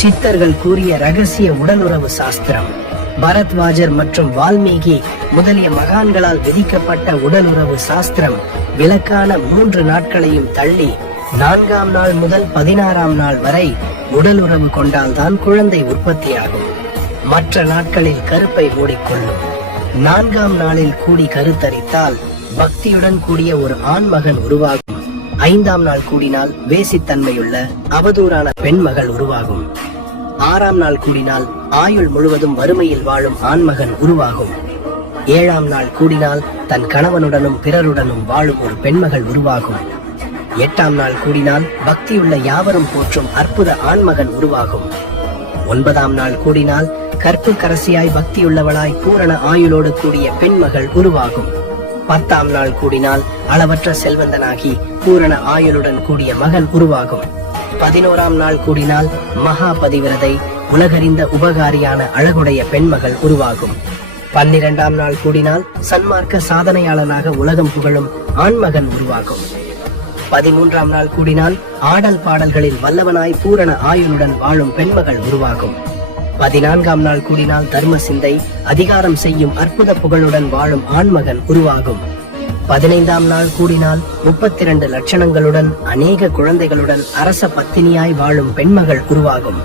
சித்தர்கள் கூறிய ரகசிய உடலுறவு சாஸ்திரம். பரத்வாஜர் மற்றும் வால்மீகி முதலிய மகான்களால் விதிக்கப்பட்ட உடலுறவு சாஸ்திரம் விலக்கான 3 நாட்களையும் தள்ளி 4ஆம் நாள் முதல் 16ஆம் நாள் வரை உடலுறவு கொண்டால்தான் குழந்தை உற்பத்தியாகும். மற்ற நாட்களில் கருப்பை மூடிக்கொள்ளும். 4ஆம் நாளில் கூடி கருத்தரித்தால் பக்தியுடன் கூடிய ஒரு ஆண்மகன் உருவாகும். 5ஆம் நாள் கூடினால் வேசித்தன்மையுள்ள அவதூறான பெண்மகள் உருவாகும். 6ஆம் நாள் கூடினால் ஆயுள் முழுவதும் வறுமையில் வாழும் ஆண்மகன் உருவாகும். 7ஆம் நாள் கூடினால் தன் கணவனுடனும் பிறருடனும் வாழும் ஒரு பெண்மகள் உருவாகும். 8ஆம் நாள் கூடினால் பக்தியுள்ள யாவரும் போற்றும் அற்புத ஆண்மகன் உருவாகும். 9ஆம் நாள் கூடினால் கற்புக்கரசியாய் பக்தியுள்ளவளாய் பூரண ஆயுளோடு கூடிய பெண்மகள் உருவாகும். 10ஆம் நாள் கூடினால் அளவற்ற செல்வந்தனாகி பூரண ஆயுளுடன் கூடிய மகன் உருவாகும். 11ஆம் நாள் கூடினால் மகா பதிவிரதை உலகறிந்த உபகாரியான அழகுடைய பெண்மகள் உருவாகும். 12ஆம் நாள் கூடினால் சன்மார்க்க சாதனையாளனாக உலகம் புகழும் ஆண்மகன் உருவாகும். 13ஆம் நாள் கூடினால் ஆடல் பாடல்களில் வல்லவனாய் பூரண ஆயுளுடன் வாழும் பெண்மகள் உருவாகும். 14ஆம் நாள் கூடினால் தர்ம சிந்தை அதிகாரம் செய்யும் அற்புத புகழுடன் வாழும் ஆண்மகன் உருவாகும். 15ஆம் நாள் கூடினால் 32 லட்சணங்களுடன் அநேக குழந்தைகளுடன் அரச பத்தினியாய் வாழும் பெண்மகள் உருவாகும்.